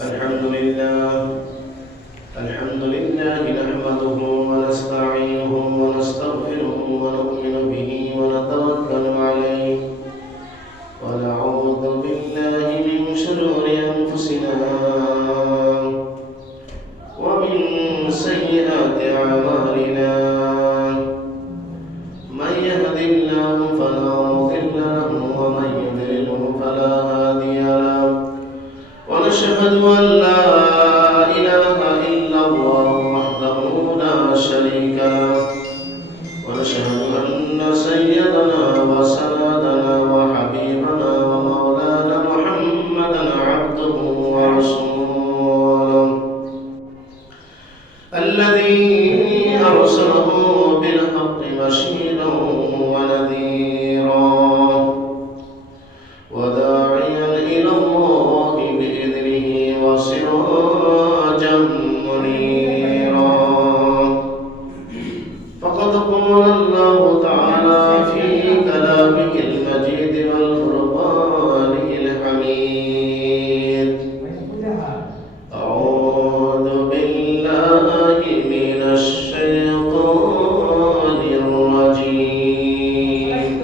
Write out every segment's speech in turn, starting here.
الحمد لله الحمد لله نحمده ونستعينه ونستغفره ونؤمن به ونتوكل عليه ونعوذ بالله من شرور أنفسنا ومن سيئات أعمالنا من يهد الله فلا مضل له ومن يضلله فلا هادي له ونشهد أن لا إله إلا الله وحده لا شريك له ونشهد أن سيدنا وسندنا وحبيبنا ومولانا محمدا عبده ورسوله الذي أرسله بالحق بشيرا ونذيرا وداعيا إلى الله بإذنه وسراجا منيرا فقد قال الله تعالى في كلامه المجيد والفرقان الحميد أعوذ بالله من الشيطان الرجيم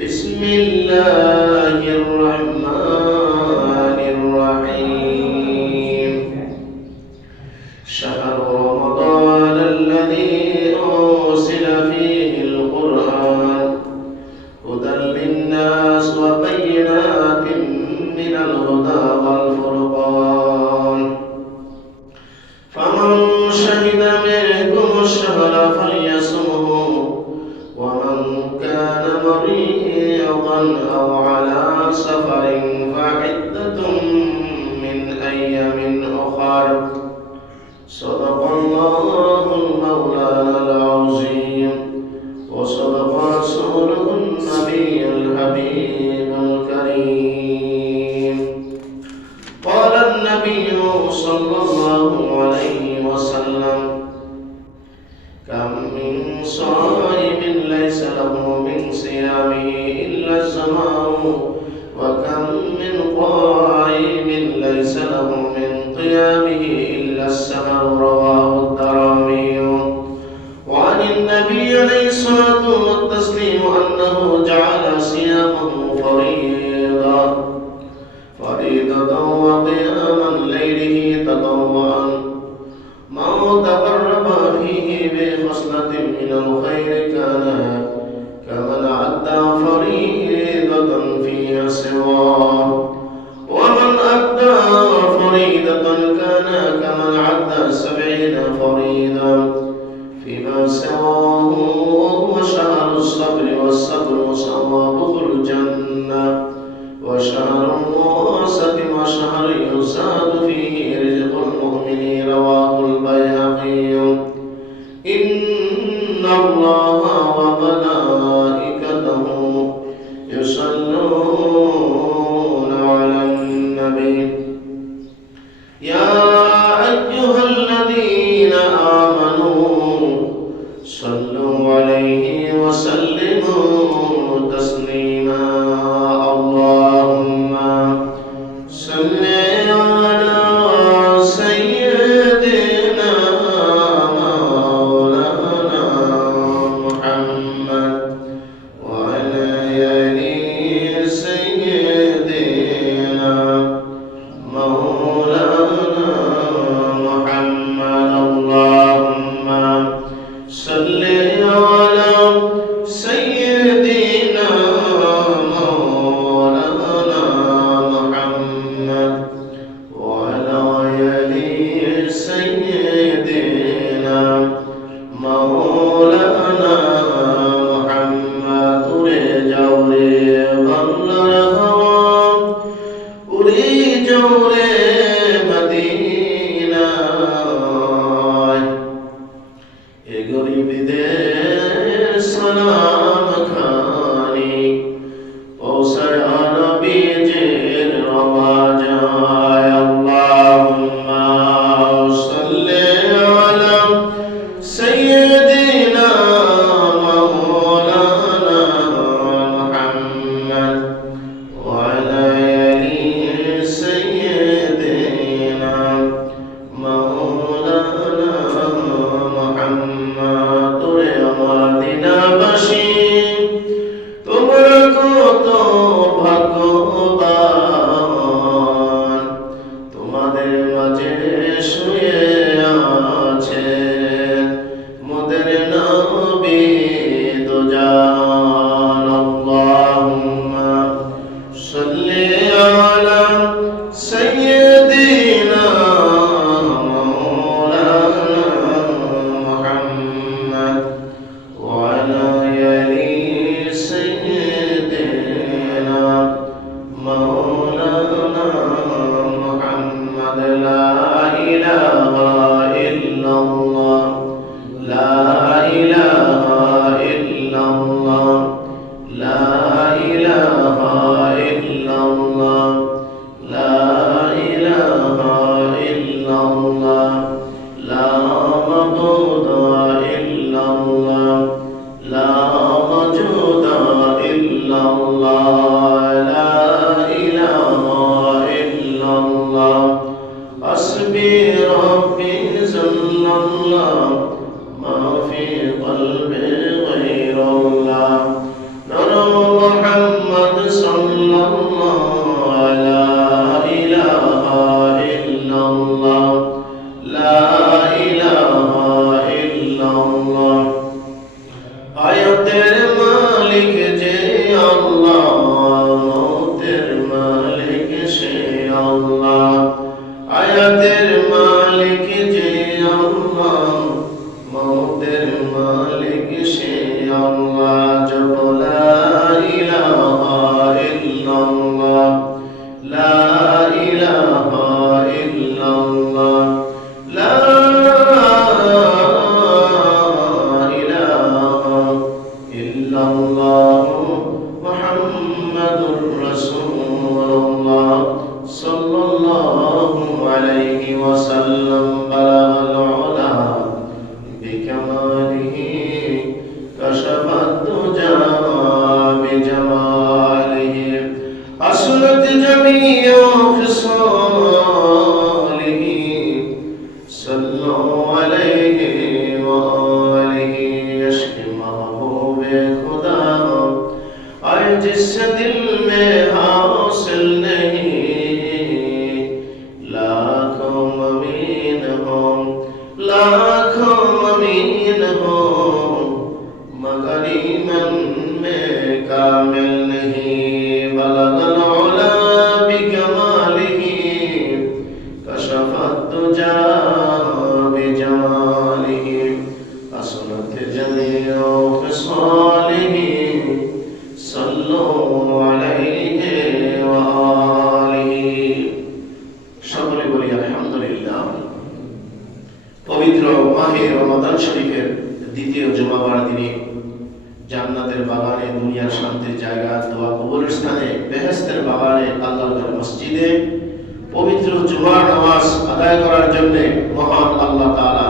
بسم الله الرحمن الرحيم شهر رمضان الذي أنزل فيه القرآن هدى للناس وبينات من الهدى والفرقان فمن شهد منكم الشهر فليصمه ومن كان مريضا أو على سفر فعدة من أيام أخر صدق الله المولانا العظيم وصدق رسوله النبي الحبيب الكريم قال النبي صلى الله عليه وسلم كم من صائم ليس له من صيامه إلا السماء وكم من قائم ليس له من قيامه إلا السهر رواه الدارمي وعن النبي عليه الصلاة والتسليم أنه جعل صيامه فريضة وقياما ليله تطوعا من تقرب فيه بخصلة من الخير كان كمن أدى فريضة فيها سواه ومن أدى فريضة كان كمن أدى 70 فريضة فيما سواه وهو شهر الصبر والصبر ثوابه الجنة وشهر الواسط وشهر يزاد فيه رزق المؤمن رواه البيهقي إن الله وملائكته يصلون على النبي يا أيها الذين آمنوا صلوا عليه وسلموا تسليما اللهم صل على سيدنا مولانا محمد وعلى آل سيدنا مولانا محمد اللهم صل على سيدنا مولانا محمد وعلى آل سيدنا مولانا محمد جوري بلر هوا جوري مدينة গরিবদের সালাম খানি পৌঁছায় নবীজির রওজায় আল্লাহুম্মা সাল্লি আলা সাইয়্যিদিনা মাওলানা মুহাম্মদ ওয়া আলা আলি সাইয়্যিদিনা আল্লাহ, আয়াতের মালিক যে আল্লাহ, মৌতের মালিক সে আল্লাহ। জপ লা ইলাহা ইল্লাল্লাহ, লা ইলাহা ইল্লাল্লাহ, লা ইলাহা ইল্লাল্লাহ, মুহাম্মাদুর রাসূলুল্লাহ সাল্লাল্লাহু আলাইহি ওয়াসাল্লাম। বালাগাল উলা বিকামালিহি কাশাফাত দুজা বিজামালিহি, আসলাত জামিউ খিসালিহি, সাল্লু আলাইহি ওয়া আলিহি। ইশক महबूबे खुदा और जिस दिल में हासिल नहीं, लाखों ममीन हो, लाखों ममीन हो, मगर ईमान में कामिल नहीं। बलगल उला बिकमालिही, कशफत दुजा बिजमालिही, असलत जमीउ खिसालिही, सल्लु आलैहि ওয়া আলিহি। সকলে বলি আলহামদুলিল্লাহ। পবিত্র মাহে রমাদান শরীফের দ্বিতীয় জুমাবার দিনে জান্নাতের বাগানে, দুনিয়ার শান্তির জায়গা, দোয়া কবুলের স্থানে, বেহেশতের বাগানে, আল্লাহর ঘর মসজিদে পবিত্র জুমার নামাজ আদায় করার জন্য মহান আল্লাহ তাআলা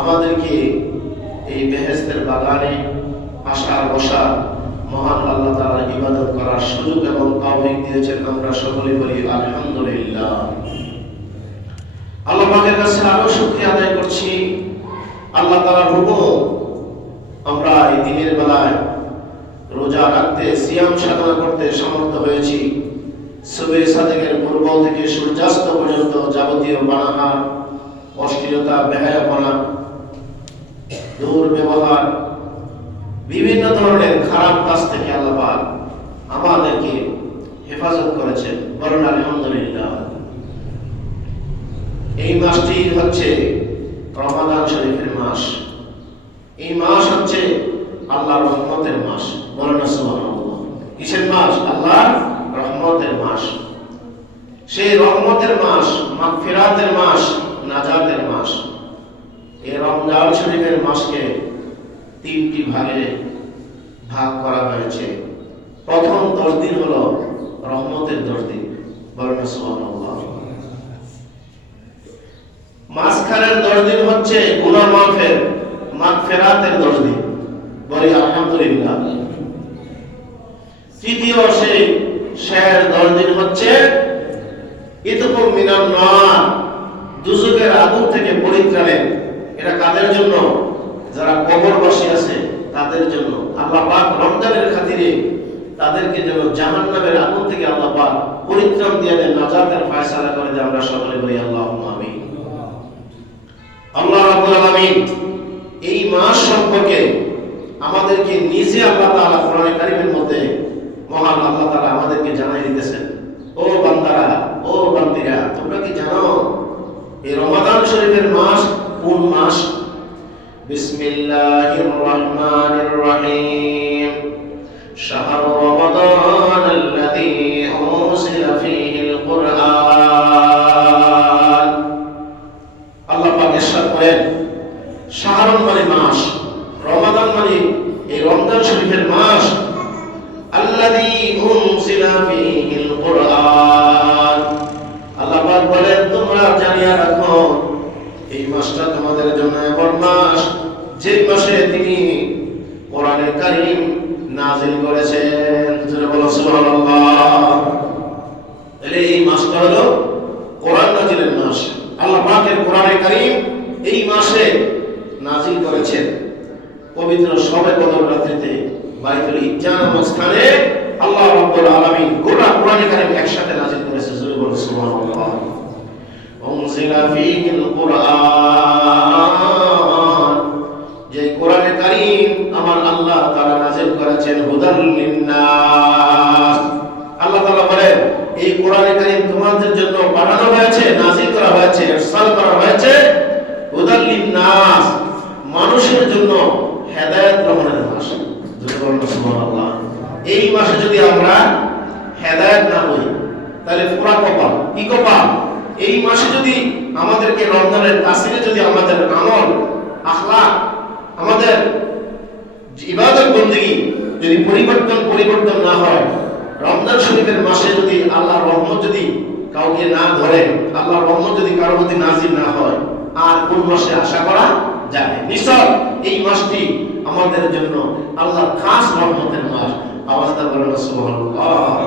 আমাদেরকে এই বেহেশতের বাগানে আসার বসার, মহান আল্লাহ তাআলার ইবাদত করার সুযোগ এবং তৌফিক দিয়েছেন। আমরা সকলে বলি আলহামদুলিল্লাহ। আল্লাহ পাকের কাছে আরো শুকরিয়া আদায় করছি। আল্লাহ তাআলার হুকুম আমরা এই দিনের বেলায় রোজা রাখতে, সিয়াম সাধনা করতে সমর্থ হয়েছি। সুবে সাদেকের পূর্ব থেকে সূর্যাস্ত পর্যন্ত যাবতীয় পানাহার, অশ্লীলতা, বেহায়াপনা, দুর্ব্যবহার, বিভিন্ন ধরনের খারাপ কাজ থেকে আল্লাহ পাক আমাদেরকে হেফাজত করেছেন। বলুন আলহামদুলিল্লাহ। এই মাসটি হচ্ছে রমাদান শরীফের মাস। এই মাস হচ্ছে আল্লাহর রহমতের মাস। বলুন সুবহানাল্লাহ। কিসের মাস? আল্লাহর রহমতের মাস। সেই রহমতের মাস, মাগফিরাতের মাস, নাজাতের মাস। এই রমজান শরীফের মাসকে তিনটি ভাগে ভাগ করা হয়েছে। প্রথম 10 দিন হলো রহমতের 10 দিন। বলুন সুবহানাল্লাহ। মাঝখানের 10 দিন হচ্ছে গুনাহ মাফের, মাগফিরাতের 10 দিন। বলি আলহামদুলিল্লাহ। তৃতীয় সেই শেষ 10 দিন হচ্ছে ইতকুম মিনান নার, দুজকের আগুন থেকে পরিত্রাণের। এটা কাদের জন্য? যারা কবরবাসী আছে তাদের জন্য। আল্লাহ পাক রমজানের খাতিরে তাদেরকে যেন জাহান্নামের আগুন থেকে আল্লাহ পাক পরিত্রাণ দিয়ে দেন, নাজাতের ফয়সালা করে দেন। আমরা সকলে বলি আল্লাহুম্মা আমিন। আল্লাহ রাব্বুল আলামিন এই মাস সম্পর্কে আমাদেরকে নিজে আল্লাহ তাআলা কোরআনে কারীমের মধ্যে, মহান আল্লাহ তাআলা আমাদেরকে জানাই দিতেছেন, ও বান্দারা, ও বান্দিরা, তোমরা কি জানো এই রমাদান শরীফের মাস কোন মাস? বিসমিল্লাহির রহমানির রহিম। শাহরু রমাদান আল্লাযী উনজিলা ফীহিল কুরআন। আল্লাহ পাক ইরশাদ করেন, শাহরুন মানে মাস, রমাদান মানে এই রমজান শরীফের মাস। আল্লাযী উনজিলা ফীহিল কুরআন। আল্লাহ পাক বলেন, তোমরা জানিয়া রাখো এই মাসটা তোমাদের জন্য এমন মাস যে মাসে তিনি কোরআনে কারীম নাযিল করেছেন। যারা বলো সুবহানাল্লাহ। তাহলে এই মাসটা হলো কোরআন নাযিলের মাস। আল্লাহ পাকের কোরআনে কারীম এই মাসে নাযিল করেছেন। পবিত্র শবে কদর রাত্রিতে বাইতুল ইজ্জা নামক স্থানে আল্লাহ রাব্বুল আলামিন গোটা কোরআনে কারীম একসাথে নাযিল করেছে। যারা বলো সুবহানাল্লাহ। উনজিলা ফীহিল কুরআন, যে কোরআনে কারীম আমার আল্লাহ তাআলা নাযিল করেছেন হুদাল লিন্নাস। আল্লাহ তাআলা বলেন এই কোরআনে কারীম তোমাদের জন্য পাঠানো হয়েছে, নাযিল করা হয়েছে, ইরসাল করা হয়েছে হুদাল লিন-নাস, মানুষের জন্য হেদায়েত গ্রহণের মাস। যদি বলেন সুবহানাল্লাহ। এই মাসে যদি আমরা হেদায়েত না হই তাহলে পুরা কপাল। কি কপাল? এই মাসে যদি আমাদেরকে রমজানের তাসিরে যদি আমাদের আমল, আখলাক, আমাদের ইবাদত বন্দেগী যদি পরিবর্তন না হয়, রমজান শরীফের মাসে যদি আল্লাহর রহমত যদি কাউকে না ধরে, আল্লাহর রহমত যদি কারোর প্রতি নাযিল না হয়, আর কোন মাসে আশা করা যায়? নিশ্চয় এই মাসটি আমাদের জন্য আল্লাহর খাস রহমতের মাস। আওয়াজটা বলেন সুবহানাল্লাহ।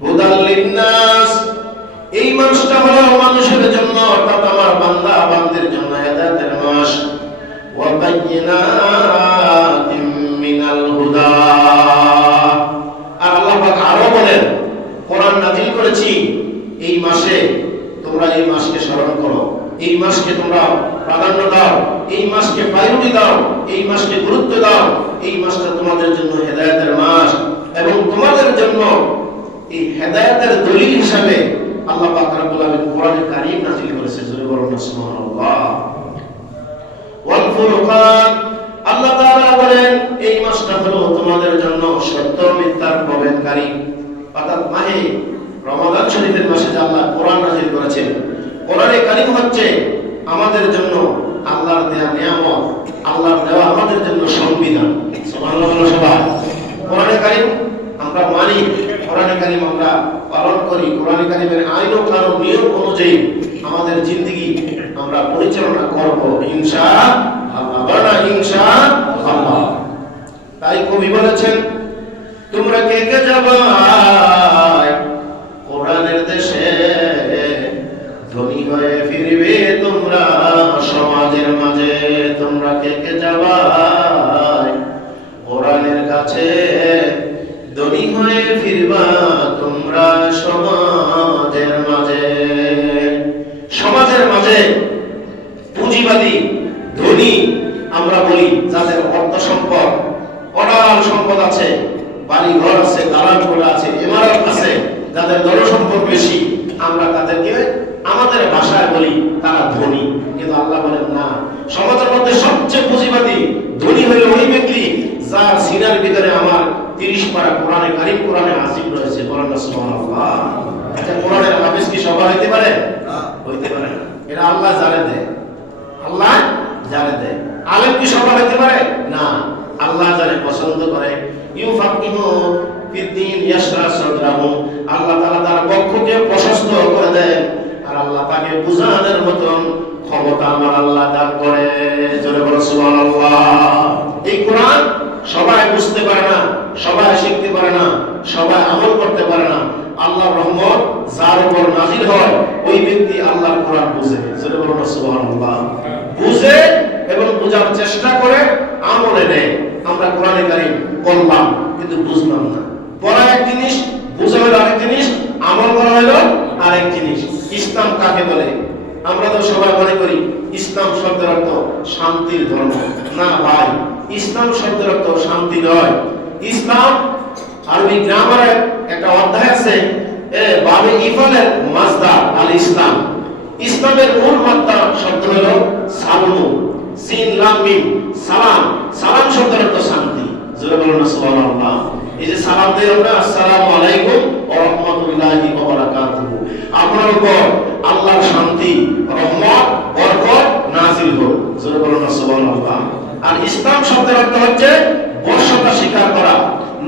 হুদাল লিন-নাস, এই মাসটা হলো মানুষের জন্য, অর্থাৎ আমার বান্দা বান্দির জন্য হেদায়েতের মাস। ওয়া বায়্যিনাতিম মিনাল হুদা, আর আল্লাহ পাক আরো বলেন, কোরআন নাযিল করেছি এই মাসে, তোমরা এই মাসকে স্মরণ করো, এই মাসকে তোমরা প্রাধান্য দাও, এই মাসকে প্রায়োরিটি দাও, এই মাসকে গুরুত্ব দাও। এই মাসটা তোমাদের জন্য হেদায়েতের মাস, এবং তোমাদের জন্য এই হেদায়েতের দলিল হিসাবে আল্লাহ পাক রব্বুল আলামিন কোরআনে কারীম নাযিল করেছে। জোরে বলুন সুবহানাল্লাহ। ওয়াল ফুরকান, আল্লাহ তাআলা বলেন এই মাসটা হলো তোমাদের জন্য সত্য মিথ্যার প্রভেদকারী। অর্থাৎ মাহে রমাদান শরীফের মাসে যে আল্লাহ কোরআন নাযিল করেছেন, কোরআনে কারীম হচ্ছে আমাদের জন্য আল্লাহর দেয়া নিয়ামত, আল্লাহর দেওয়া আমাদের জন্য সংবিধান। সুবহানাল্লাহ সবাই। কোরআনে কারীম আমরা মানি, কোরআনে কারীম আমরা পালন করি, কোরআনে কারীমের আইন ও কানুন নিয়ম অনুযায়ী আমাদের জিন্দেগি আমরা পরিচালনা করব ইনশাআল্লাহ। বলা ইনশাআল্লাহ। তাই কবি বলেছেন, তোমরা কে কে যাবা কোরআনের দেশে, ধনী হয়ে ফিরবে তোমরা সমাজের মাঝে। তোমরা কে কে যাবা কোরআনের কাছে, ধনী হয়ে ফিরবা তোমরা সমাজের মাঝে। সমাজের মাঝে পুঁজিবাদী ধনী আমরা বলি, যাদের অর্থ সম্পদ, অঢাল সম্পদ আছে, বাড়ি ঘর আছে, দালান ঘর আছে, ইমারত আছে, যাদের ধনসম্পদ বেশি, আমরা তাদেরকে আমাদের ভাষায় বলি তারা ধনী। কিন্তু আল্লাহ বলেন না, সমাজের মধ্যে সবচেয়ে পুঁজিবাদী ধনী হলো ওই ব্যক্তি যার সিনার ভিতরে আমার 30 পারা কোরআনে কারীম, কোরআনে আজিম রয়েছে। বলেন না সুবহানাল্লাহ। আচ্ছা, কোরআনের হাফেজ কি সবাই হইতে পারে? হইতে পারে না। এটা আল্লাহ জানে দেয়, আল্লাহ জানে দেয়। আলেম কি সবাই হইতে পারে? না, আল্লাহ জানে পছন্দ করে। ইউফাকিহু ফিদ্দীন ইয়াশরা সাদরাহু, আল্লাহ তাআলা তার পক্ষকে প্রশস্ত করে দেন, আর আল্লাহ তাকে বুঝানোর মতন ক্ষমতা আমার আল্লাহ দান করে। জোরে বলো সুবহানাল্লাহ। এই কোরআন সবাই বুঝতে পারে না, সবাই শিখতে পারে না, সবাই আমল করতে পারে না। আল্লাহর রহমত যার উপর নাযিল হয়, ওই ব্যক্তি আল্লাহর কোরআন বুঝে। জোরে বলো সুবহানাল্লাহ। বুঝে এবং বোঝার চেষ্টা করে আমলে নেয়। আমরা কোরআনে কারীম পড়লাম কিন্তু বুঝলাম না। পড়া এক জিনিস, বুঝা হলো আরেক জিনিস, আমল করা হলো আরেক জিনিস। ইসলাম কাকে বলে? আমরা তো সবাই মনে করি ইসলাম শব্দের অর্থ শান্তির ধর্ম। না ভাই, ইসলাম শব্দের অর্থ শান্তি নয়। ইসলাম আরবি গ্রামারে একটা অধ্যায় আছে, বাবে ইফালের মাজদার আল ইসলাম। ইসলামের মূল মাত্রা শব্দ হলো সালামু, সিন লাম মিম, সালাম। সালাম শব্দের অর্থ শান্তি। জোরে বলুন না সুবহানাল্লাহ। এই যে সালাম দেই আমরা, আসসালামু আলাইকুম ওয়া রাহমাতুল্লাহি ওয়া বারাকাতুহু, আপনার উপর আল্লাহর শান্তি, রহমত, বরকত নাযিল হোক। জোরে বলুন না সুবহানাল্লাহ। আর ইসলাম শব্দের অর্থ হচ্ছে বর্ষতা স্বীকার করা,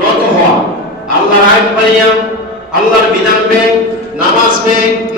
নত হওয়া। আল্লাহর আইন পাইয়া, আল্লাহর বিধান পে, নামাজ পে, না